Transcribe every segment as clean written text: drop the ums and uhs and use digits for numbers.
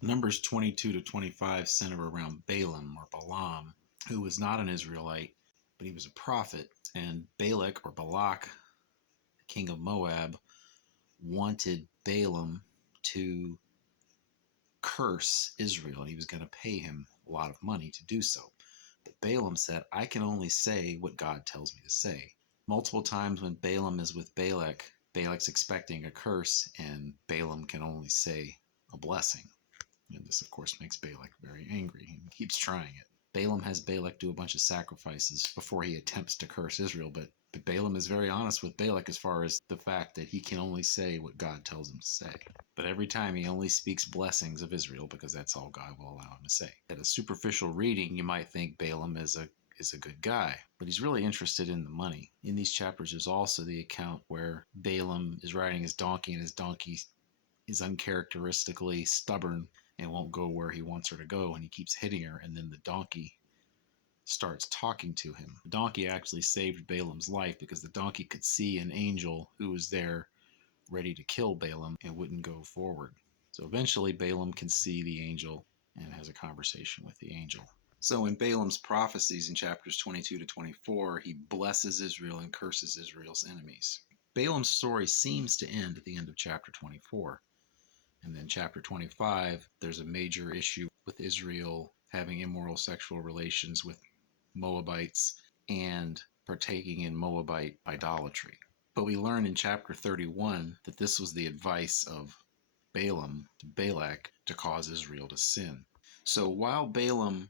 Numbers 22 to 25 center around Balaam or Balaam, who was not an Israelite, but he was a prophet. And Balak or Balak, king of Moab, wanted Balaam to curse Israel. He was going to pay him a lot of money to do so. But Balaam said, I can only say what God tells me to say. Multiple times when Balaam is with Balak, Balak's expecting a curse, and Balaam can only say a blessing. And this, of course, makes Balak very angry. He keeps trying it. Balaam has Balak do a bunch of sacrifices before he attempts to curse Israel, but Balaam is very honest with Balak as far as the fact that he can only say what God tells him to say. But every time he only speaks blessings of Israel because that's all God will allow him to say. At a superficial reading, you might think Balaam is a good guy, but he's really interested in the money. In these chapters, there's also the account where Balaam is riding his donkey, and his donkey is uncharacteristically stubborn and won't go where he wants her to go, and he keeps hitting her, and then the donkey starts talking to him. The donkey actually saved Balaam's life because the donkey could see an angel who was there ready to kill Balaam and wouldn't go forward. So eventually Balaam can see the angel and has a conversation with the angel. So in Balaam's prophecies in chapters 22 to 24, he blesses Israel and curses Israel's enemies. Balaam's story seems to end at the end of chapter 24. And then chapter 25, there's a major issue with Israel having immoral sexual relations with Moabites and partaking in Moabite idolatry. But we learn in chapter 31 that this was the advice of Balaam to Balak to cause Israel to sin. So while Balaam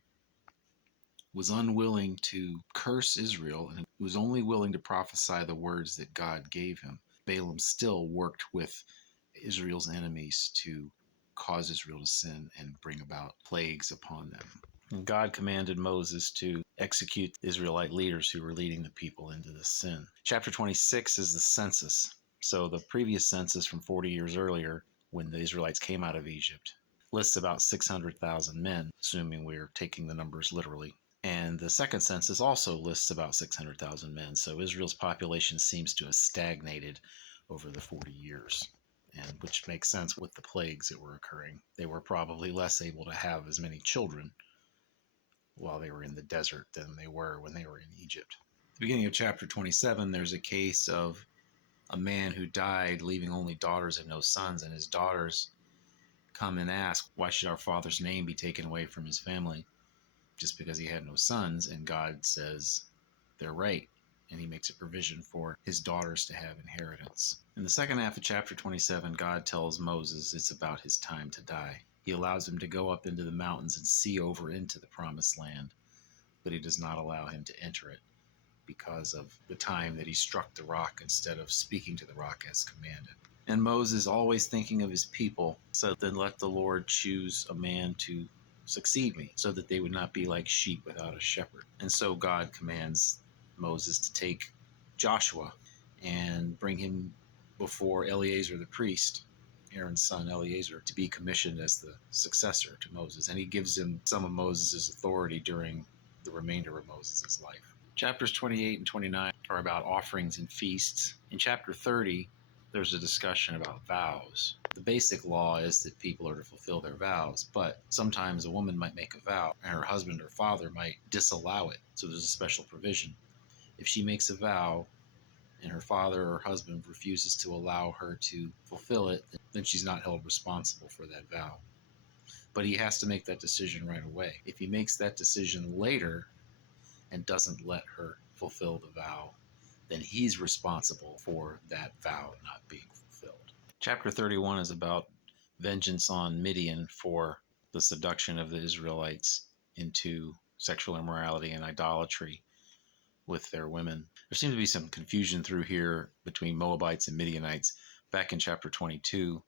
was unwilling to curse Israel and was only willing to prophesy the words that God gave him, Balaam still worked with Israel's enemies to cause Israel to sin and bring about plagues upon them. And God commanded Moses to execute the Israelite leaders who were leading the people into this sin. Chapter 26 is the census. So the previous census from 40 years earlier, when the Israelites came out of Egypt, lists about 600,000 men, assuming we're taking the numbers literally. And the second census also lists about 600,000 men. So Israel's population seems to have stagnated over the 40 years. And which makes sense with the plagues that were occurring. They were probably less able to have as many children while they were in the desert than they were when they were in Egypt. At the beginning of chapter 27, there's a case of a man who died, leaving only daughters and no sons, and his daughters come and ask, why should our father's name be taken away from his family just because he had no sons? And God says they're right, and he makes a provision for his daughters to have inheritance. In the second half of chapter 27, God tells Moses it's about his time to die. He allows him to go up into the mountains and see over into the promised land, but he does not allow him to enter it because of the time that he struck the rock instead of speaking to the rock as commanded. And Moses, always thinking of his people, said, then let the Lord choose a man to succeed me, so that they would not be like sheep without a shepherd. And so God commands Moses to take Joshua and bring him before Eleazar the priest, Aaron's son Eleazar, to be commissioned as the successor to Moses. And he gives him some of Moses' authority during the remainder of Moses' life. Chapters 28 and 29 are about offerings and feasts. In chapter 30, there's a discussion about vows. The basic law is that people are to fulfill their vows, but sometimes a woman might make a vow and her husband or father might disallow it. So there's a special provision. If she makes a vow and her father or husband refuses to allow her to fulfill it, then she's not held responsible for that vow. But he has to make that decision right away. If he makes that decision later and doesn't let her fulfill the vow, then he's responsible for that vow not being fulfilled. Chapter 31 is about vengeance on Midian for the seduction of the Israelites into sexual immorality and idolatry with their women. There seems to be some confusion through here between Moabites and Midianites. Back in chapter 22,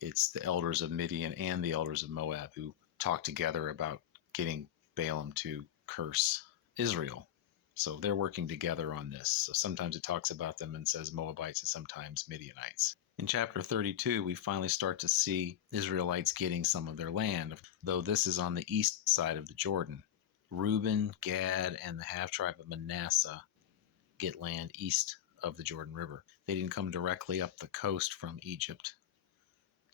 it's the elders of Midian and the elders of Moab who talk together about getting Balaam to curse Israel. So they're working together on this. So sometimes it talks about them and says Moabites and sometimes Midianites. In chapter 32, we finally start to see Israelites getting some of their land, though this is on the east side of the Jordan. Reuben, Gad, and the half-tribe of Manasseh get land east of the Jordan River. They didn't come directly up the coast from Egypt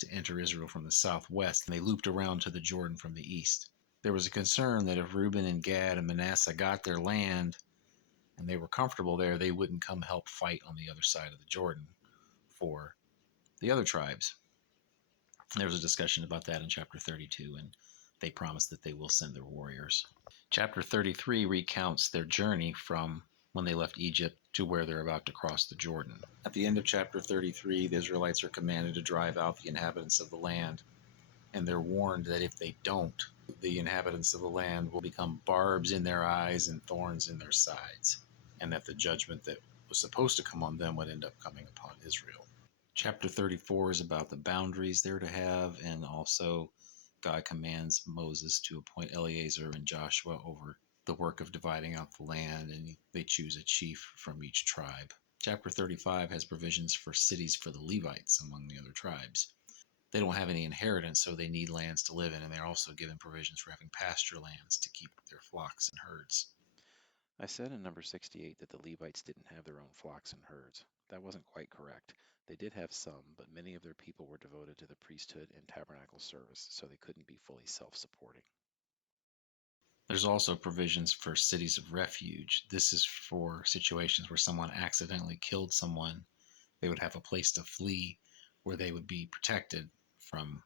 to enter Israel from the southwest, and they looped around to the Jordan from the east. There was a concern that if Reuben and Gad and Manasseh got their land and they were comfortable there, they wouldn't come help fight on the other side of the Jordan for the other tribes. There was a discussion about that in chapter 32, and they promised that they will send their warriors. Chapter 33 recounts their journey from when they left Egypt to where they're about to cross the Jordan. At the end of chapter 33, the Israelites are commanded to drive out the inhabitants of the land, and they're warned that if they don't, the inhabitants of the land will become barbs in their eyes and thorns in their sides, and that the judgment that was supposed to come on them would end up coming upon Israel. Chapter 34 is about the boundaries they're to have, and also God commands Moses to appoint Eleazar and Joshua over the work of dividing out the land, and they choose a chief from each tribe. Chapter 35 has provisions for cities for the Levites among the other tribes. They don't have any inheritance, so they need lands to live in, and they're also given provisions for having pasture lands to keep their flocks and herds. I said in number 68 that the Levites didn't have their own flocks and herds. That wasn't quite correct. They did have some, but many of their people were devoted to the priesthood and tabernacle service, so they couldn't be fully self-supporting. There's also provisions for cities of refuge. This is for situations where someone accidentally killed someone. They would have a place to flee where they would be protected from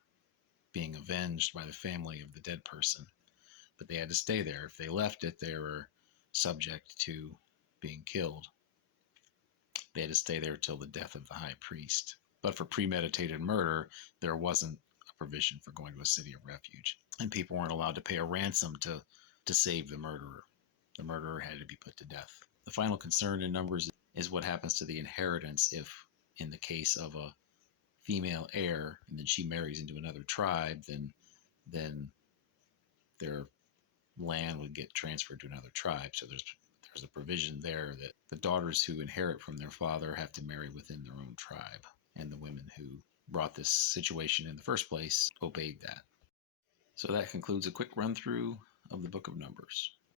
being avenged by the family of the dead person. But they had to stay there. If they left it, they were subject to being killed. They had to stay there till the death of the high priest. But for premeditated murder, there wasn't a provision for going to a city of refuge. And people weren't allowed to pay a ransom to save the murderer. The murderer had to be put to death. The final concern in Numbers is what happens to the inheritance if, in the case of a female heir, and then she marries into another tribe, then their land would get transferred to another tribe. So there's a provision there that the daughters who inherit from their father have to marry within their own tribe, and the women who brought this situation in the first place obeyed that. So that concludes a quick run through of the book of Numbers.